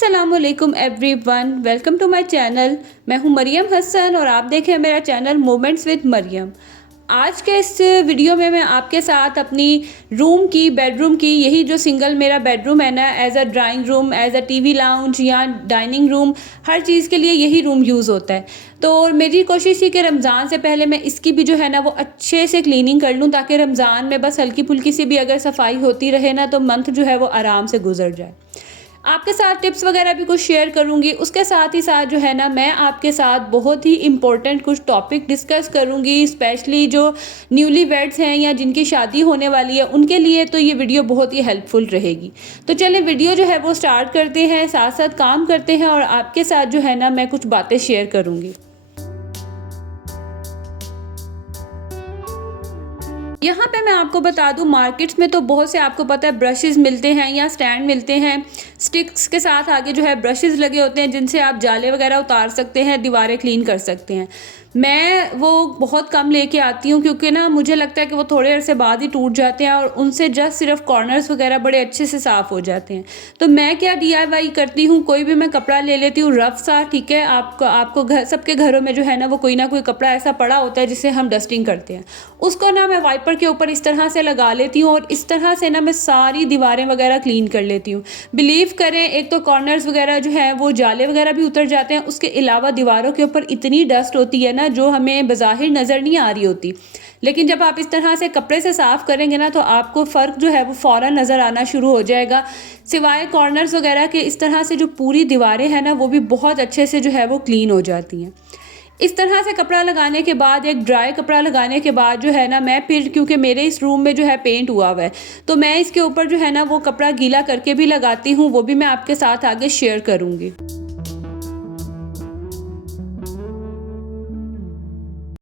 अस्सलामुअलैकुम everyone, welcome to my channel. मैं हूं मरियम हसन और आप देखें मेरा चैनल मोमेंट्स विद मरियम। आज के इस वीडियो में मैं आपके साथ अपनी बेडरूम की यही जो सिंगल मेरा बेडरूम है ना, as a drawing room, as a TV lounge या डाइनिंग रूम, हर चीज़ के लिए यही रूम यूज़ होता है। तो मेरी कोशिश थी कि रमज़ान से पहले मैं इसकी भी जो है ना वो अच्छे से क्लीनिंग कर लूँ, ताकि रमज़ान में बस हल्की फुल्की सी भी अगर सफाई होती रहे ना तो मंथ जो है वो आराम से गुजर जाए। आपके साथ टिप्स वगैरह भी कुछ शेयर करूँगी। उसके साथ ही साथ जो है ना मैं आपके साथ बहुत ही इम्पोर्टेंट कुछ टॉपिक डिस्कस करूँगी, स्पेशली जो न्यूली वेड्स हैं या जिनकी शादी होने वाली है उनके लिए तो ये वीडियो बहुत ही हेल्पफुल रहेगी। तो चलें वीडियो जो है वो स्टार्ट करते हैं, साथ साथ काम करते हैं और आपके साथ जो है ना मैं कुछ बातें शेयर करूँगी। यहाँ पे मैं आपको बता दूँ, मार्केट्स में तो बहुत से आपको पता है ब्रशेज़ मिलते हैं या स्टैंड मिलते हैं। स्टिक्स के साथ आगे जो है ब्रशेज़ लगे होते हैं जिनसे आप जाले वगैरह उतार सकते हैं, दीवारें क्लीन कर सकते हैं। मैं वो बहुत कम लेके आती हूँ क्योंकि ना मुझे लगता है कि वो थोड़े अरसे बाद ही टूट जाते हैं और उनसे जस्ट सिर्फ कॉर्नर्स वगैरह बड़े अच्छे से साफ़ हो जाते हैं। तो मैं क्या डीआईवाई करती हूँ, कोई भी मैं कपड़ा ले लेती हूँ रफ़ सा, ठीक है। आपको घर सबके घरों में जो है ना वो कोई ना कोई कपड़ा ऐसा पड़ा होता है जिससे हम डस्टिंग करते हैं। उसको ना मैं वाइपर के ऊपर इस तरह से लगा लेती हूँ और इस तरह से ना मैं सारी दीवारें वगैरह क्लीन कर लेती हूँ। बिलीव करें, एक तो कॉर्नर्स वगैरह जो है वो जाले वगैरह भी उतर जाते हैं, उसके अलावा दीवारों के ऊपर इतनी डस्ट होती है ना जो हमें बज़ाहिर नज़र नहीं आ रही होती। लेकिन जब आप इस तरह से कपड़े से साफ़ करेंगे ना तो आपको फ़र्क जो है वो फ़ौरन नज़र आना शुरू हो जाएगा। सिवाय कॉर्नर्स वगैरह के इस तरह से जो पूरी दीवारें हैं ना वो भी बहुत अच्छे से जो है वो क्लीन हो जाती हैं। इस तरह से कपड़ा लगाने के बाद, एक ड्राई कपड़ा लगाने के बाद जो है ना मैं फिर, क्योंकि मेरे इस रूम में जो है पेंट हुआ हुआ है, तो मैं इसके ऊपर जो है ना वो कपड़ा गीला करके भी लगाती हूँ। वो भी मैं आपके साथ आगे शेयर करूँगी।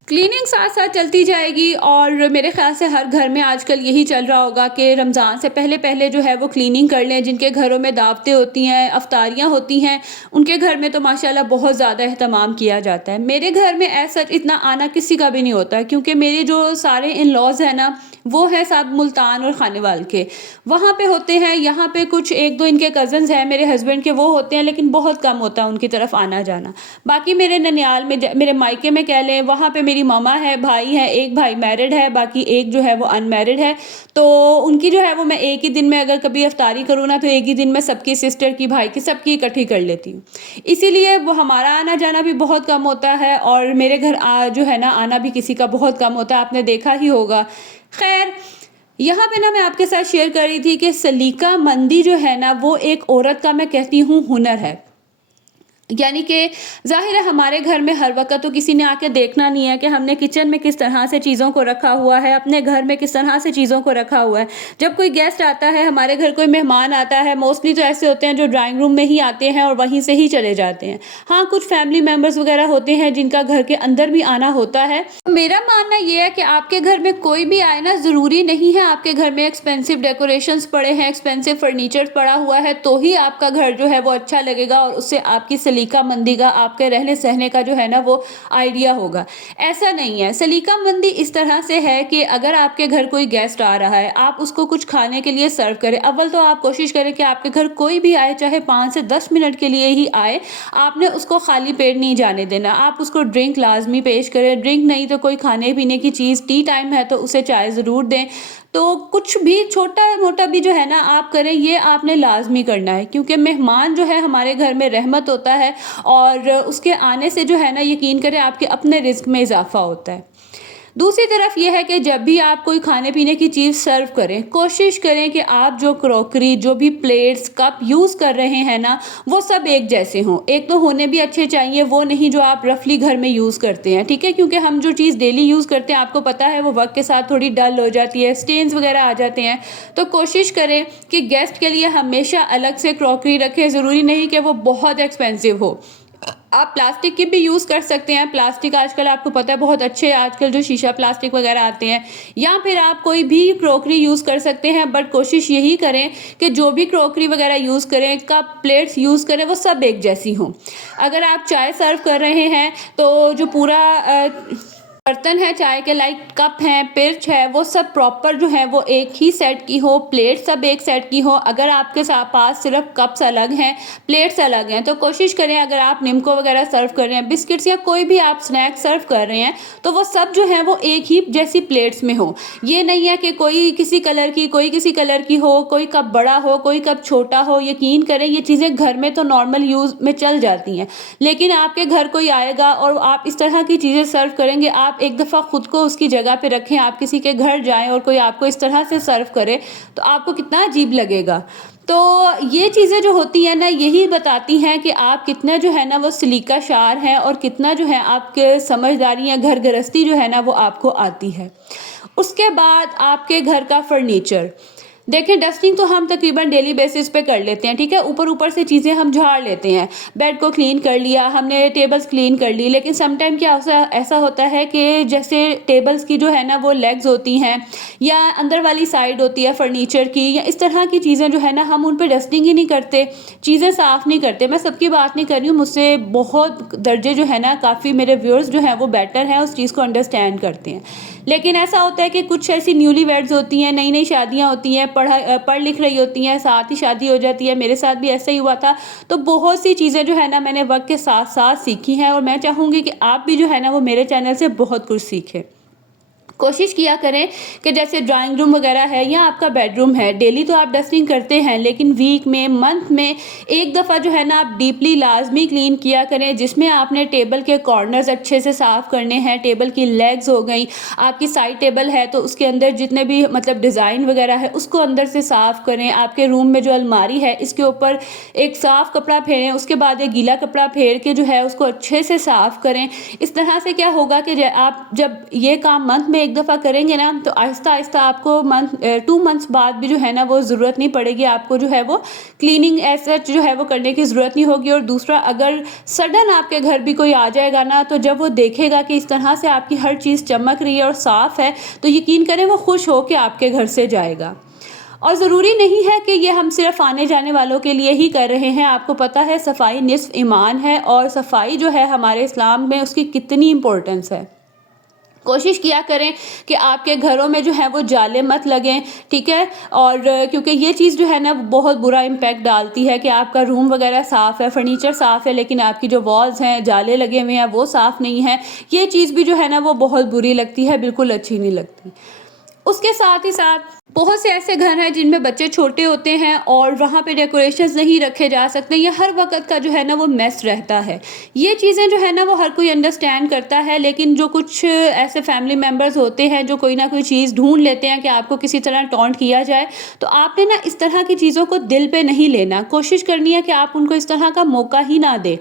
क्लीनिंग साथ साथ चलती जाएगी और मेरे ख़्याल से हर घर में आजकल यही चल रहा होगा कि रमज़ान से पहले पहले जो है वो क्लीनिंग कर लें। जिनके घरों में दावतें होती हैं, अफ्तारियाँ होती हैं, उनके घर में तो माशाल्लाह बहुत ज़्यादा एहतमाम किया जाता है। मेरे घर में ऐसा इतना आना किसी का भी नहीं होता क्योंकि मेरे जो सारे इन लॉज़ हैं ना वो है सब मुल्तान और खानेवाल के, वहाँ पे होते हैं। यहाँ पे कुछ एक दो इनके कज़न्स हैं मेरे हस्बैंड के, वो होते हैं, लेकिन बहुत कम होता है उनकी तरफ आना जाना। बाकी मेरे ननियाल में, मेरे मायके में कह लें, वहाँ पे मेरी मामा है, भाई है, एक भाई मैरिड है, बाकी एक जो है वो अनमैरिड है। तो उनकी जो है वो मैं एक ही दिन में अगर कभी इफ्तारी करूँ ना तो एक ही दिन में सबकी, सिस्टर की, भाई की, सबकी इकट्ठी कर लेती हूँ। इसीलिए वो हमारा आना जाना भी बहुत कम होता है और मेरे घर जो है ना आना भी किसी का बहुत कम होता है, आपने देखा ही होगा। खैर, यहाँ पे ना मैं आपके साथ शेयर कर रही थी कि सलीका मंदी जो है ना वो एक औरत का, मैं कहती हूँ, हुनर है। यानी कि ज़ाहिर है हमारे घर में हर वक़्त तो किसी ने आके देखना नहीं है कि हमने किचन में किस तरह से चीज़ों को रखा हुआ है, अपने घर में किस तरह से चीज़ों को रखा हुआ है। जब कोई गेस्ट आता है, हमारे घर कोई मेहमान आता है, मोस्टली तो ऐसे होते हैं जो ड्राइंग रूम में ही आते हैं और वहीं से ही चले जाते हैं। हाँ, कुछ फैमिली मेम्बर्स वगैरह होते हैं जिनका घर के अंदर भी आना होता है। तो मेरा मानना ये है कि आपके घर में कोई भी आए ना, ज़रूरी नहीं है आपके घर में एक्सपेंसिव डेकोरेशंस पड़े हैं, एक्सपेंसिव फर्नीचर पड़ा हुआ है तो ही आपका घर जो है वो अच्छा लगेगा और उससे आपकी सलीका मंदी का, आपके रहने सहने का जो है ना वो आइडिया होगा। ऐसा नहीं है। सलीका मंदी इस तरह से है कि अगर आपके घर कोई गेस्ट आ रहा है, आप उसको कुछ खाने के लिए सर्व करें। अव्वल तो आप कोशिश करें कि आपके घर कोई भी आए, चाहे 5 से 10 मिनट के लिए ही आए, आपने उसको खाली पेट नहीं जाने देना। आप उसको ड्रिंक लाजमी पेश करें, ड्रिंक नहीं तो कोई खाने पीने की चीज़, टी टाइम है तो उसे चाय ज़रूर दें। तो कुछ भी छोटा मोटा भी जो है ना आप करें, ये आपने लाजमी करना है क्योंकि मेहमान जो है हमारे घर में रहमत होता है और उसके आने से जो है ना यकीन करें आपके अपने रिस्क में इजाफा होता है। दूसरी तरफ ये है कि जब भी आप कोई खाने पीने की चीज़ सर्व करें, कोशिश करें कि आप जो क्रॉकरी, जो भी प्लेट्स, कप यूज़ कर रहे हैं ना वो सब एक जैसे हों। एक तो होने भी अच्छे चाहिए, वो नहीं जो आप रफली घर में यूज़ करते हैं, ठीक है। क्योंकि हम जो चीज़ डेली यूज़ करते हैं आपको पता है वो वक्त के साथ थोड़ी डल हो जाती है, स्टेन्स वगैरह आ जाते हैं। तो कोशिश करें कि गेस्ट के लिए हमेशा अलग से क्रॉकरी रखें। ज़रूरी नहीं कि वो बहुत एक्सपेंसिव हो, आप प्लास्टिक की भी यूज़ कर सकते हैं। प्लास्टिक आजकल आपको पता है बहुत अच्छे, आजकल जो शीशा प्लास्टिक वगैरह आते हैं, या फिर आप कोई भी क्रॉकरी यूज़ कर सकते हैं। बट कोशिश यही करें कि जो भी क्रॉकरी वगैरह यूज़ करें, कप प्लेट्स यूज़ करें, वो सब एक जैसी हों। अगर आप चाय सर्व कर रहे हैं तो जो पूरा बर्तन है चाय के, लाइक कप हैं, पिर्च है, वो सब प्रॉपर जो है वो एक ही सेट की हो, प्लेट सब एक सेट की हो। अगर आपके पास सिर्फ कप्स अलग हैं, प्लेट्स अलग हैं, तो कोशिश करें अगर आप निम्को वगैरह सर्व कर रहे हैं, बिस्किट्स या कोई भी आप स्नैक सर्व कर रहे हैं, तो वो सब जो है वो एक ही जैसी प्लेट्स में हो। ये नहीं है कि कोई किसी कलर की, कोई किसी कलर की हो, कोई कप बड़ा हो, कोई कप छोटा हो। यकीन करें ये चीज़ें घर में तो नॉर्मल यूज़ में चल जाती हैं, लेकिन आपके घर कोई आएगा और आप इस तरह की चीज़ें सर्व करेंगे, आप एक दफ़ा खुद को उसकी जगह पे रखें। आप किसी के घर जाएं और कोई आपको इस तरह से सर्व करे तो आपको कितना अजीब लगेगा। तो ये चीज़ें जो होती हैं ना, यही बताती हैं कि आप कितना जो है ना वो सलीकाशार हैं और कितना जो है आपके समझदारी या घर गृहस्थी जो है ना वो आपको आती है। उसके बाद आपके घर का फर्नीचर, देखें डस्टिंग तो हम तकरीबन डेली बेसिस पे कर लेते हैं, ठीक है, ऊपर ऊपर से चीज़ें हम झाड़ लेते हैं, बेड को क्लीन कर लिया हमने, टेबल्स क्लीन कर ली, लेकिन सम टाइम क्या ऐसा होता है कि जैसे टेबल्स की जो है ना वो लेग्स होती हैं या अंदर वाली साइड होती है फर्नीचर की, या इस तरह की चीज़ें जो है ना हम उन पर डस्टिंग ही नहीं करते, चीज़ें साफ़ नहीं करते। मैं सबकी बात नहीं कर रही हूँ, मुझसे बहुत दर्जे जो है ना, काफ़ी मेरे व्यूअर्स जो हैं वो बेटर हैं, उस चीज़ को अंडरस्टैंड करते हैं। लेकिन ऐसा होता है कि कुछ ऐसी न्यूली वेड्स होती हैं, नई नई शादियाँ होती हैं, पढ़ लिख रही होती हैं, साथ ही शादी हो जाती है। मेरे साथ भी ऐसा ही हुआ था। तो बहुत सी चीज़ें जो है ना मैंने वक्त के साथ साथ सीखी हैं, और मैं चाहूँगी कि आप भी जो है ना वो मेरे चैनल से बहुत कुछ सीखें। कोशिश किया करें कि जैसे ड्राइंग रूम वगैरह है या आपका बेडरूम है, डेली तो आप डस्टिंग करते हैं, लेकिन वीक में, मंथ में एक दफ़ा जो है ना आप डीपली लाजमी क्लीन किया करें, जिसमें आपने टेबल के कॉर्नर्स अच्छे से साफ़ करने हैं, टेबल की लेग्स हो गई, आपकी साइड टेबल है तो उसके अंदर जितने भी मतलब डिज़ाइन वगैरह है उसको अंदर से साफ़ करें। आपके रूम में जो अलमारी है इसके ऊपर एक साफ़ कपड़ा फेरें, उसके बाद एक गीला कपड़ा फेर के जो है उसको अच्छे से साफ़ करें। इस तरह से क्या होगा कि आप जब ये काम मंथ में एक दफ़ा करेंगे ना, तो आहिस्ता आहिस्ता आपको 2 मंथ्स बाद भी जो है ना वो ज़रूरत नहीं पड़ेगी, आपको जो है वो क्लीनिंग ऐसा जो है वो करने की ज़रूरत नहीं होगी। और दूसरा, अगर सडन आपके घर भी कोई आ जाएगा ना, तो जब वो देखेगा कि इस तरह से आपकी हर चीज़ चमक रही है और साफ़ है, तो यकीन करें वो खुश हो के आपके घर से जाएगा। और ज़रूरी नहीं है कि ये हम सिर्फ आने जाने वालों के लिए ही कर रहे हैं। आपको पता है सफाई निस्फ ईमान है, और सफाई जो है हमारे इस्लाम में उसकी कितनी इम्पोर्टेंस है। कोशिश किया करें कि आपके घरों में जो है वो जाले मत लगें, ठीक है। और क्योंकि ये चीज़ जो है ना बहुत बुरा इम्पैक्ट डालती है कि आपका रूम वगैरह साफ़ है, फर्नीचर साफ़ है, लेकिन आपकी जो वॉल्स हैं जाले लगे हुए हैं वो साफ़ नहीं है। ये चीज़ भी जो है ना वो बहुत बुरी लगती है, बिल्कुल अच्छी नहीं लगती। उसके साथ ही साथ बहुत से ऐसे घर हैं जिनमें बच्चे छोटे होते हैं और वहाँ पे डेकोरेशंस नहीं रखे जा सकते, या हर वक्त का जो है ना वो मेस रहता है। ये चीज़ें जो है ना वो हर कोई अंडरस्टैंड करता है, लेकिन जो कुछ ऐसे फैमिली मेम्बर्स होते हैं जो कोई ना कोई चीज़ ढूंढ लेते हैं कि आपको किसी तरह टॉन्ट किया जाए, तो आपने ना इस तरह की चीज़ों को दिल पे नहीं लेना। कोशिश करनी है कि आप उनको इस तरह का मौका ही ना दें।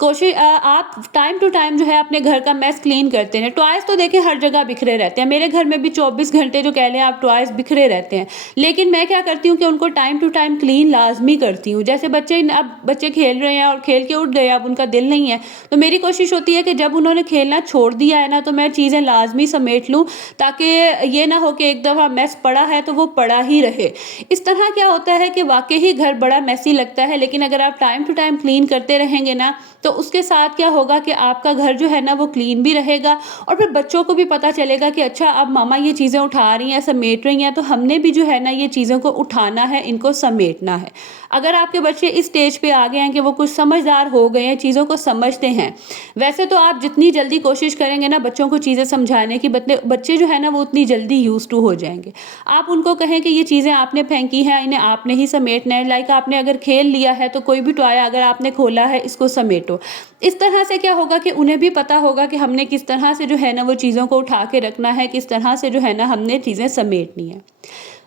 कोशिश आप टाइम टू टाइम जो है अपने घर का मेस क्लीन करते हैं। टॉयज़ तो देखिए हर जगह बिखरे रहते हैं, मेरे घर में भी 24 घंटे जो कह लें आप टॉयज़ बिखरे रहते हैं, लेकिन मैं क्या करती हूँ कि उनको टाइम टू टाइम क्लीन लाजमी करती हूँ। जैसे अब बच्चे खेल रहे हैं और खेल के उठ गए, अब उनका दिल नहीं है, तो मेरी कोशिश होती है कि जब उन्होंने खेलना छोड़ दिया है ना, तो मैं चीज़ें लाजमी समेट लूँ, ताकि ये ना हो कि एक दफ़ा मेस पड़ा है तो वो पड़ा ही रहे। इस तरह क्या होता है कि वाकई ही घर बड़ा मैसी लगता है, लेकिन अगर आप टाइम टू टाइम क्लीन करते रहेंगे ना, तो उसके साथ क्या होगा कि आपका घर जो है ना वो क्लीन भी रहेगा, और फिर बच्चों को भी पता चलेगा कि अच्छा अब मामा ये चीज़ें उठा रही हैं, समेट रही हैं, तो हमने भी जो है ना ये चीज़ों को उठाना है, इनको समेटना है। अगर आपके बच्चे इस स्टेज पे आ गए हैं कि वो कुछ समझदार हो गए हैं, चीज़ों को समझते हैं, वैसे तो आप जितनी जल्दी कोशिश करेंगे ना बच्चों को चीज़ें समझाने की, बच्चे जो है ना वो उतनी जल्दी यूज टू हो जाएंगे। आप उनको कहें कि ये चीज़ें आपने फेंकी हैं, इन्हें आपने ही समेटना है। लाइक आपने अगर खेल लिया है तो कोई भी टॉय अगर आपने खोला है, इसको समेटो। इस तरह से क्या होगा कि उन्हें भी पता होगा कि हमने किस तरह से जो है ना वो चीज़ों को उठा के रखना है, किस तरह से जो है ना हमने चीज़ें समेटनी है।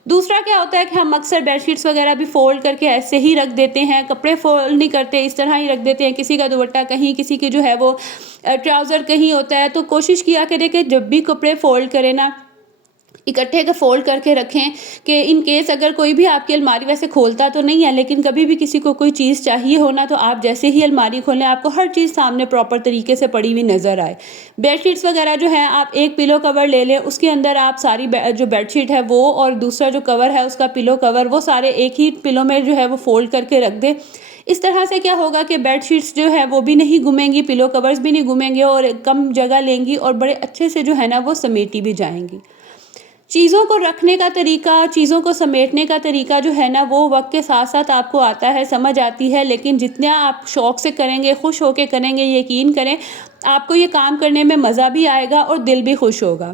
दूसरा क्या होता है कि हम अक्सर बेडशीट्स वगैरह भी फोल्ड करके ऐसे ही रख देते हैं, कपड़े फोल्ड नहीं करते, इस तरह ही रख देते हैं। किसी का दुपट्टा कहीं, किसी की जो है वो ट्राउज़र कहीं होता है, तो कोशिश किया करें कि जब भी कपड़े फोल्ड करें ना, इकट्ठे का फ़ोल्ड करके रखें कि इन केस अगर कोई भी आपकी अलमारी वैसे खोलता तो नहीं है, लेकिन कभी भी किसी को कोई चीज़ चाहिए हो ना, तो आप जैसे ही अलमारी खोलें, आपको हर चीज़ सामने प्रॉपर तरीके से पड़ी हुई नज़र आए। बेडशीट्स वगैरह जो है, आप एक पिलो कवर ले लें, उसके अंदर आप सारी जो बेडशीट है वो और दूसरा जो कवर है उसका पिलो कवर, वो सारे एक ही पिलो में जो है वो फ़ोल्ड करके रख दें। इस तरह से क्या होगा कि बेडशीट्स जो है वो भी नहीं घूमेंगी, पिलो कवर्स भी नहीं घूमेंगे और कम जगह लेंगी और बड़े अच्छे से जो है ना वो समेटी भी जाएँगी। चीज़ों को रखने का तरीका, चीज़ों को समेटने का तरीका जो है ना, वो वक़्त के साथ-साथ आपको आता है, समझ आती है, लेकिन जितना आप शौक़ से करेंगे, खुश होके करेंगे, यकीन करें, आपको ये काम करने में मज़ा भी आएगा और दिल भी खुश होगा।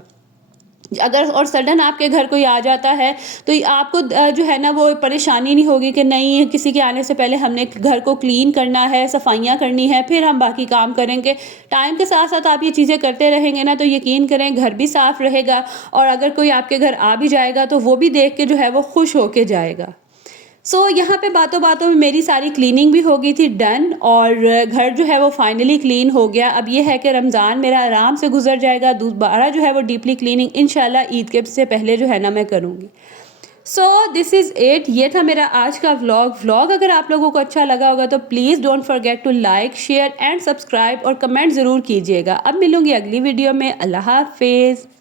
अगर और सडन आपके घर कोई आ जाता है, तो ये आपको जो है ना वो परेशानी नहीं होगी कि नहीं, किसी के आने से पहले हमने घर को क्लीन करना है, सफाइयाँ करनी है, फिर हम बाकी काम करेंगे। टाइम के साथ-साथ आप ये चीज़ें करते रहेंगे ना, तो यकीन करें घर भी साफ़ रहेगा और अगर कोई आपके घर आ भी जाएगा तो वो भी देख के जो है वो खुश होके जाएगा। यहाँ पे बातों-बातों में मेरी सारी क्लीनिंग भी हो गई थी डन और घर जो है वो फाइनली क्लीन हो गया। अब ये है कि रमज़ान मेरा आराम से गुज़र जाएगा, दोबारा जो है वो डीपली क्लीनिंग इंशाल्लाह ईद के से पहले जो है ना मैं करूँगी। दिस इज़ इट, ये था मेरा आज का व्लॉग अगर आप लोगों को अच्छा लगा होगा तो please don't forget to like, share and subscribe और कमेंट ज़रूर कीजिएगा। अब मिलूँगी अगली वीडियो में। अल्लाह हाफ़िज़।